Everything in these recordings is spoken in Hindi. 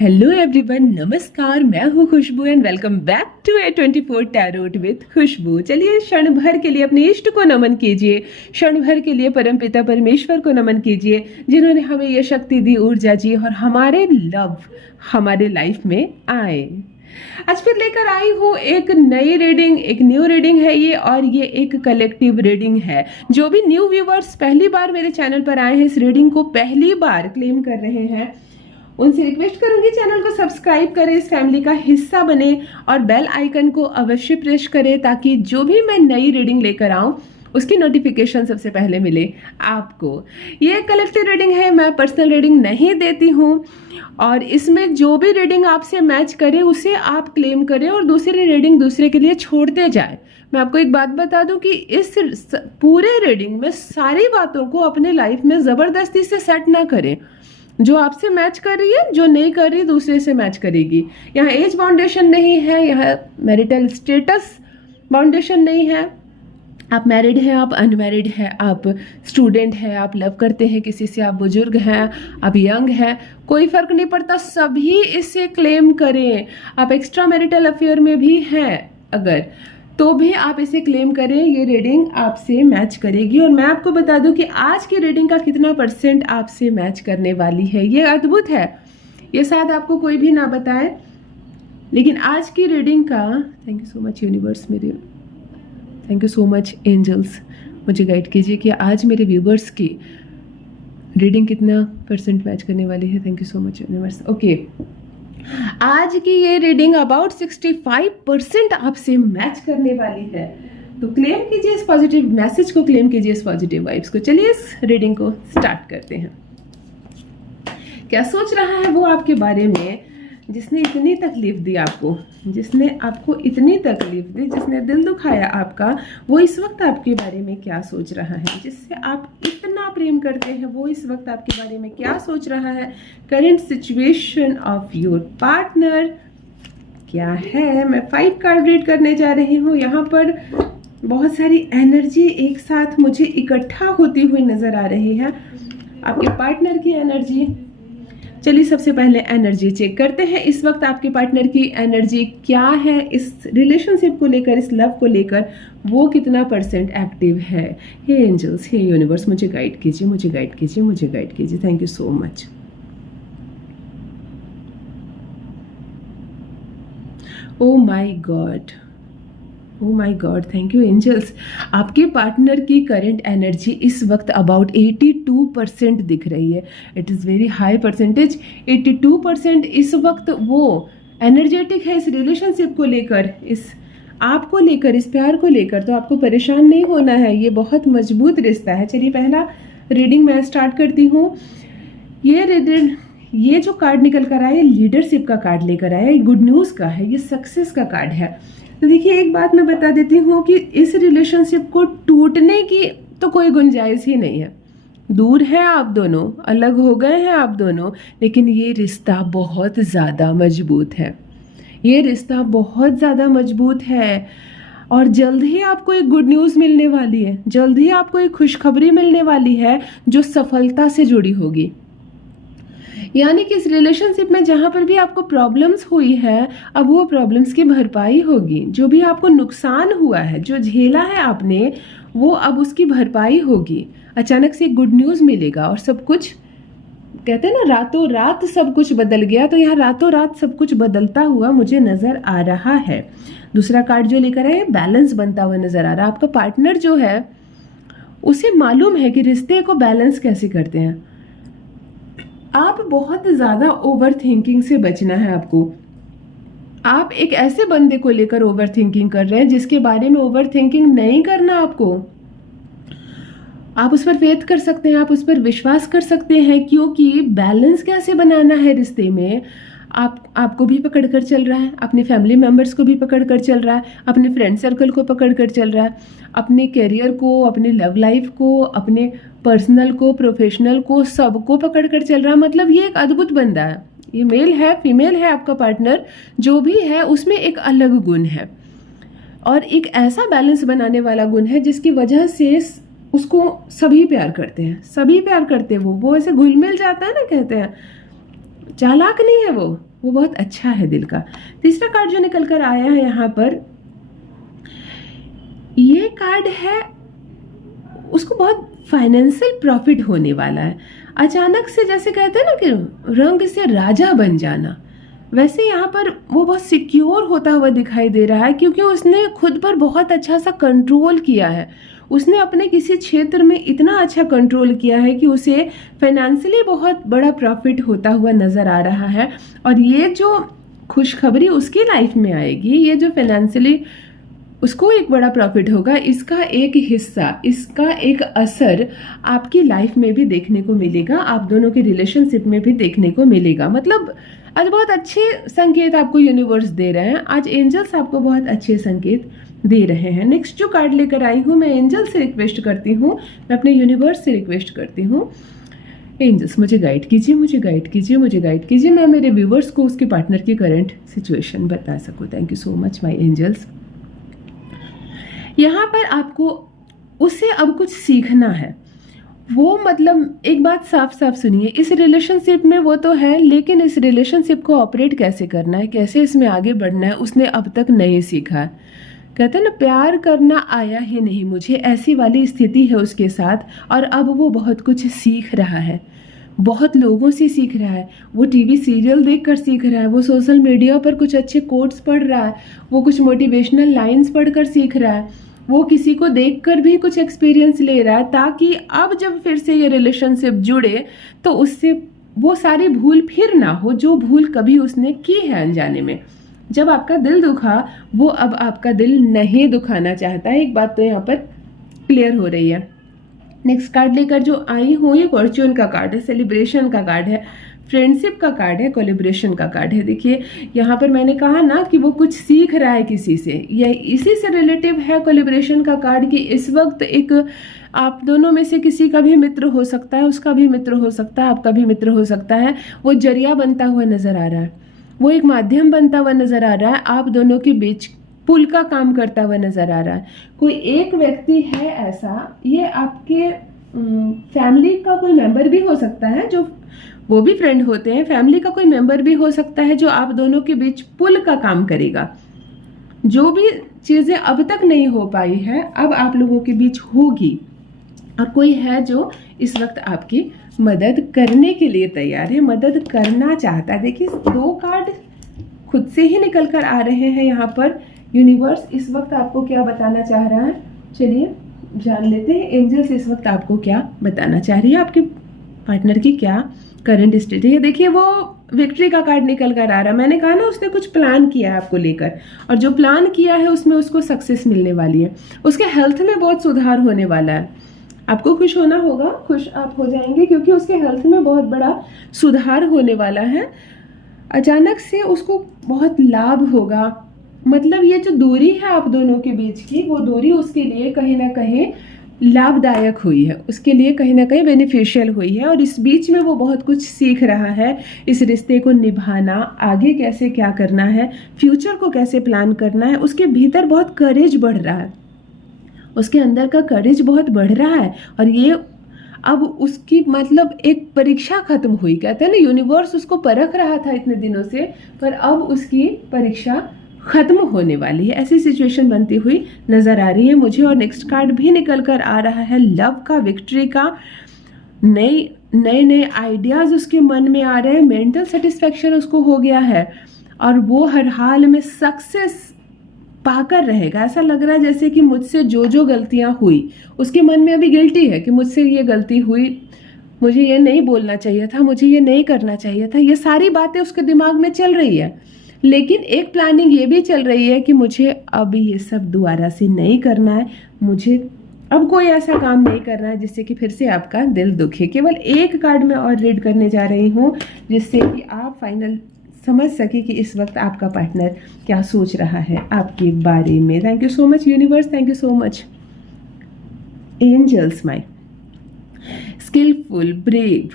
हेलो एवरीवन, नमस्कार। मैं हूँ Khushboo and welcome back to A24 tarot with Khushboo. चलिए क्षण भर के लिए अपने इष्ट को नमन कीजिए, क्षण भर के लिए परमपिता परमेश्वर को नमन कीजिए जिन्होंने हमें ये शक्ति दी, ऊर्जा दी और हमारे लव हमारे लाइफ में आए। आज फिर लेकर आई हूँ एक नई रीडिंग, एक न्यू रीडिंग है ये, और ये एक कलेक्टिव रीडिंग है। जो भी न्यू व्यूवर्स पहली बार मेरे चैनल पर आए हैं, इस रीडिंग को पहली बार क्लेम कर रहे हैं, उनसे रिक्वेस्ट करूंगी चैनल को सब्सक्राइब करें, इस फैमिली का हिस्सा बने और बेल आइकन को अवश्य प्रेस करें ताकि जो भी मैं नई रीडिंग लेकर आऊं उसकी नोटिफिकेशन सबसे पहले मिले आपको। ये कलेक्टिव रीडिंग है, मैं पर्सनल रीडिंग नहीं देती हूं और इसमें जो भी रीडिंग आपसे मैच करे उसे आप क्लेम करें और दूसरी रीडिंग दूसरे के लिए छोड़ते जाए। मैं आपको एक बात बता दूं कि इस पूरे रीडिंग में सारी बातों को अपने लाइफ में ज़बरदस्ती से सेट ना करें। जो आपसे मैच कर रही है, जो नहीं कर रही दूसरे से मैच करेगी। यहाँ एज बाउंडेशन नहीं है, यहाँ मैरिटल स्टेटस बाउंडेशन नहीं है। आप मैरिड हैं, आप अनमैरिड हैं, आप स्टूडेंट हैं, आप लव करते हैं किसी से, आप बुजुर्ग हैं, आप यंग हैं, कोई फर्क नहीं पड़ता, सभी इसे क्लेम करें। आप एक्स्ट्रा मैरिटल अफेयर में भी हैं अगर, तो भी आप इसे क्लेम करें। ये रीडिंग आपसे मैच करेगी और मैं आपको बता दूं कि आज की रीडिंग का कितना % आपसे मैच करने वाली है। ये अद्भुत है, ये शायद आपको कोई भी ना बताए, लेकिन आज की रीडिंग का thank you so much universe, मेरे thank you so much angels, मुझे गाइड कीजिए कि आज मेरे व्यूवर्स की रीडिंग कितना % मैच करने वाली है। Thank you so much universe. Okay, आज की ये रीडिंग अबाउट 65% आपसे मैच करने वाली है, तो क्लेम कीजिए इस पॉजिटिव मैसेज को, क्लेम कीजिए इस पॉजिटिव वाइब्स को। चलिए इस रीडिंग को स्टार्ट करते हैं। क्या सोच रहा है वो आपके बारे में जिसने इतनी तकलीफ दी आपको, जिसने आपको इतनी तकलीफ दी, जिसने दिल दुखाया आपका, वो इस वक्त आपके बारे में क्या सोच रहा है? जिससे आप इतना प्रेम करते हैं वो इस वक्त आपके बारे में क्या सोच रहा है? Current situation of your partner क्या है? मैं 5 कार्ड रीड करने जा रही हूँ। यहाँ पर बहुत सारी एनर्जी एक साथ मुझे इकट्ठा होती हुई नजर आ रही है, आपके पार्टनर की एनर्जी। चलिए सबसे पहले एनर्जी चेक करते हैं। इस वक्त आपके पार्टनर की एनर्जी क्या है, इस रिलेशनशिप को लेकर, इस लव को लेकर वो कितना % एक्टिव है? हे एंजल्स, हे यूनिवर्स, मुझे गाइड कीजिए, मुझे गाइड कीजिए, मुझे गाइड कीजिए। Thank you so much. Oh my god, oh my god, thank you angels. आपके पार्टनर की करंट एनर्जी इस वक्त अबाउट 82% दिख रही है। It is very high %। 82% इस वक्त वो एनर्जेटिक है इस रिलेशनशिप को लेकर, इस आपको लेकर, इस प्यार को लेकर। तो आपको परेशान नहीं होना है, ये बहुत मजबूत रिश्ता है। चलिए पहला रीडिंग मैं स्टार्ट करती हूँ। ये जो कार्ड निकल कर आया, लीडरशिप का कार्ड लेकर आया, गुड न्यूज़ का है, ये सक्सेस का कार्ड है। तो देखिए एक बात मैं बता देती हूँ कि इस रिलेशनशिप को टूटने की तो कोई गुंजाइश ही नहीं है। दूर है आप दोनों, अलग हो गए हैं आप दोनों, लेकिन ये रिश्ता बहुत ज़्यादा मजबूत है, ये रिश्ता बहुत ज़्यादा मजबूत है और जल्द ही आपको एक गुड न्यूज़ मिलने वाली है, जल्द ही आपको एक खुशखबरी मिलने वाली है जो सफलता से जुड़ी होगी। यानी कि इस रिलेशनशिप में जहाँ पर भी आपको प्रॉब्लम्स हुई है, अब वो प्रॉब्लम्स की भरपाई होगी। जो भी आपको नुकसान हुआ है, जो झेला है आपने, वो अब उसकी भरपाई होगी। अचानक से एक गुड न्यूज़ मिलेगा और सब कुछ, कहते हैं ना रातों रात सब कुछ बदल गया, तो यहाँ रातों रात सब कुछ बदलता हुआ मुझे नज़र आ रहा है। दूसरा कार्ड जो लेकर आए, बैलेंस बनता हुआ नज़र आ रहा है। आपका पार्टनर जो है उसे मालूम है कि रिश्ते को बैलेंस कैसे करते हैं। आप बहुत ज़्यादा ओवर थिंकिंग से बचना है आपको। आप एक ऐसे बंदे को लेकर ओवर थिंकिंग कर रहे हैं जिसके बारे में ओवर थिंकिंग नहीं करना आपको। आप उस पर फेथ कर सकते हैं, आप उस पर विश्वास कर सकते हैं, क्योंकि बैलेंस कैसे बनाना है रिश्ते में, आपको भी पकड़ कर चल रहा है, अपने फैमिली मेम्बर्स को भी पकड़ कर चल रहा है, अपने फ्रेंड सर्कल को पकड़ कर चल रहा है, अपने करियर को, अपने लव लाइफ को, अपने पर्सनल को, प्रोफेशनल को, सबको पकड़ कर चल रहा है। मतलब ये एक अद्भुत बंदा है। ये मेल है, फीमेल है, आपका पार्टनर जो भी है उसमें एक अलग गुण है और एक ऐसा बैलेंस बनाने वाला गुण है जिसकी वजह से उसको सभी प्यार करते हैं, सभी प्यार करते हैं। वो ऐसे घुल मिल जाता है ना, कहते हैं चालाक नहीं है वो, वो बहुत अच्छा है दिल का। तीसरा कार्ड जो निकल कर आया है यहाँ पर, ये कार्ड है, उसको बहुत फाइनेंशियल प्रॉफिट होने वाला है। अचानक से, जैसे कहते हैं ना कि रंग से राजा बन जाना, वैसे यहाँ पर वो बहुत सिक्योर होता हुआ दिखाई दे रहा है, क्योंकि उसने खुद पर बहुत अच्छा सा कंट्रोल किया है। उसने अपने किसी क्षेत्र में इतना अच्छा कंट्रोल किया है कि उसे फाइनेंशियली बहुत बड़ा प्रॉफिट होता हुआ नज़र आ रहा है। और ये जो खुशखबरी उसकी लाइफ में आएगी, ये जो फाइनेंशियली उसको एक बड़ा प्रॉफिट होगा, इसका एक हिस्सा, इसका एक असर आपकी लाइफ में भी देखने को मिलेगा, आप दोनों के रिलेशनशिप में भी देखने को मिलेगा। मतलब आज बहुत अच्छे संकेत आपको यूनिवर्स दे रहे हैं, आज एंजल्स आपको बहुत अच्छे संकेत दे रहे हैं। नेक्स्ट जो कार्ड लेकर आई हूँ, मैं एंजल से रिक्वेस्ट करती हूँ, मैं अपने यूनिवर्स से रिक्वेस्ट करती हूँ, एंजल्स मुझे गाइड कीजिए, मुझे गाइड कीजिए, मुझे गाइड कीजिए, मैं मेरे व्यूवर्स को उसके पार्टनर की करंट सिचुएशन बता सकूँ। Thank you so much my angels. यहाँ पर आपको उससे अब कुछ सीखना है। वो मतलब एक बात साफ साफ सुनिए, इस रिलेशनशिप में वो तो है, लेकिन इस रिलेशनशिप को ऑपरेट कैसे करना है, कैसे इसमें आगे बढ़ना है, उसने अब तक नहीं सीखा। कहते हैं ना, प्यार करना आया ही नहीं मुझे, ऐसी वाली स्थिति है उसके साथ। और अब वो बहुत कुछ सीख रहा है, बहुत लोगों से सीख रहा है, वो टीवी सीरियल देखकर सीख रहा है, वो सोशल मीडिया पर कुछ अच्छे कोट्स पढ़ रहा है, वो कुछ मोटिवेशनल लाइंस पढ़कर सीख रहा है, वो किसी को देखकर भी कुछ एक्सपीरियंस ले रहा है, ताकि अब जब फिर से ये रिलेशनशिप जुड़े तो उससे वो सारी भूल फिर ना हो जो भूल कभी उसने की है अनजाने में। जब आपका दिल दुखा, वो अब आपका दिल नहीं दुखाना चाहता है। एक बात तो यहाँ पर क्लियर हो रही है। नेक्स्ट कार्ड लेकर जो आई हूँ, ये फॉर्च्यून का कार्ड है, सेलिब्रेशन का कार्ड है, फ्रेंडशिप का कार्ड है, कोलिब्रेशन का कार्ड है। देखिए यहाँ पर मैंने कहा ना कि वो कुछ सीख रहा है किसी से, यह इसी से रिलेटिव है कोलिब्रेशन का कार्ड, कि इस वक्त एक आप दोनों में से किसी का भी मित्र हो सकता है, उसका भी मित्र हो सकता है, आपका भी मित्र हो सकता है। वो जरिया बनता हुआ नजर आ रहा है, वो एक माध्यम बनता हुआ नजर आ रहा है, आप दोनों के बीच पुल का काम करता हुआ नजर आ रहा है। कोई एक व्यक्ति है ऐसा, ये आपके फैमिली का कोई मेंबर भी हो सकता है, जो वो भी फ्रेंड होते हैं, फैमिली का कोई मेंबर भी हो सकता है, जो आप दोनों के बीच पुल का काम करेगा। जो भी चीजें अब तक नहीं हो पाई है, अब आप लोगों के बीच होगी। और कोई है जो इस वक्त आपकी मदद करने के लिए तैयार है, मदद करना चाहता है। देखिए 2 कार्ड खुद से ही निकल कर आ रहे हैं यहाँ पर। यूनिवर्स इस वक्त आपको क्या बताना चाह रहा है, चलिए जान लेते हैं। एंजल्स इस वक्त आपको क्या बताना चाह रही है, आपके पार्टनर की क्या करंट स्टेट है। देखिए वो विक्ट्री का कार्ड निकल कर आ रहा है। मैंने कहा ना, उसने कुछ प्लान किया है आपको लेकर, और जो प्लान किया है उसमें उसको सक्सेस मिलने वाली है। उसके हेल्थ में बहुत सुधार होने वाला है। आपको खुश होना होगा, खुश आप हो जाएंगे, क्योंकि उसके हेल्थ में बहुत बड़ा सुधार होने वाला है। अचानक से उसको बहुत लाभ होगा। मतलब ये जो दूरी है आप दोनों के बीच की, वो दूरी उसके लिए कहीं ना कहीं लाभदायक हुई है, उसके लिए कहीं ना कहीं बेनिफिशियल हुई है। और इस बीच में वो बहुत कुछ सीख रहा है, इस रिश्ते को निभाना, आगे कैसे क्या करना है, फ्यूचर को कैसे प्लान करना है। उसके भीतर बहुत करेज बढ़ रहा है, उसके अंदर का करेज बहुत बढ़ रहा है। और ये अब उसकी मतलब एक परीक्षा खत्म हुई। कहते हैं ना, यूनिवर्स उसको परख रहा था इतने दिनों से, पर अब उसकी परीक्षा खत्म होने वाली है, ऐसी सिचुएशन बनती हुई नजर आ रही है मुझे। और नेक्स्ट कार्ड भी निकल कर आ रहा है लव का, विक्ट्री का। नए नए आइडियाज उसके मन में आ रहे हैं, मेंटल सेटिस्फेक्शन उसको हो गया है, और वो हर हाल में सक्सेस पाकर रहेगा। ऐसा लग रहा है जैसे कि मुझसे जो जो गलतियां हुई, उसके मन में अभी गिल्टी है कि मुझसे ये गलती हुई, मुझे ये नहीं बोलना चाहिए था, मुझे ये नहीं करना चाहिए था। ये सारी बातें उसके दिमाग में चल रही है, लेकिन एक प्लानिंग ये भी चल रही है कि मुझे अब ये सब दोबारा से नहीं करना है, मुझे अब कोई ऐसा काम नहीं करना है जिससे कि फिर से आपका दिल दुखे। केवल एक कार्ड में और रीड करने जा रही हूँ, जिससे कि आप फाइनल समझ सके कि इस वक्त आपका पार्टनर क्या सोच रहा है आपके बारे में। Thank you so much universe, thank you so much angels my skillful brave.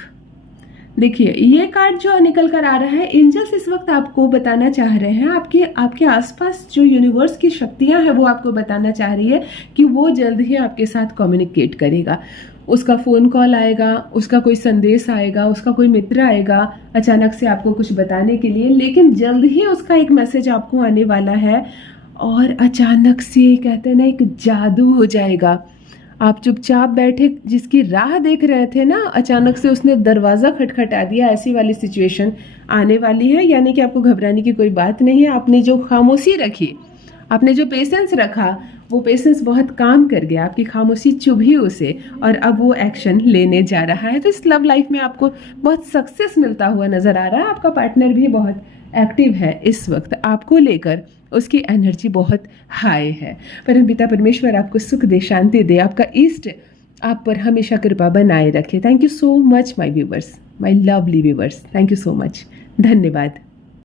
देखिए ये कार्ड जो निकल कर आ रहा है, एंजल्स इस वक्त आपको बताना चाह रहे हैं, आपके आसपास जो यूनिवर्स की शक्तियां हैं वो आपको बताना चाह रही है कि वो जल्द ही आपके साथ कम्युनिकेट करेगा। उसका फ़ोन कॉल आएगा, उसका कोई संदेश आएगा, उसका कोई मित्र आएगा अचानक से आपको कुछ बताने के लिए, लेकिन जल्द ही उसका एक मैसेज आपको आने वाला है और अचानक से कहते हैं ना एक जादू हो जाएगा। आप चुपचाप बैठे जिसकी राह देख रहे थे ना, अचानक से उसने दरवाज़ा खटखटा दिया, ऐसी वाली सिचुएशन आने वाली है। यानी कि आपको घबराने की कोई बात नहीं है। आपने जो खामोशी रखी, आपने जो पेशेंस रखा, वो पेशेंस बहुत काम कर गया, आपकी खामोशी चुभी उसे और अब वो एक्शन लेने जा रहा है। तो इस लव लाइफ में आपको बहुत सक्सेस मिलता हुआ नज़र आ रहा है। आपका पार्टनर भी बहुत एक्टिव है इस वक्त, आपको लेकर उसकी एनर्जी बहुत हाई है। परमपिता परमेश्वर आपको सुख दे, शांति दे, आपका ईस्ट आप पर हमेशा कृपा बनाए रखे। Thank you so much my viewers, my lovely viewers, thank you so much, धन्यवाद।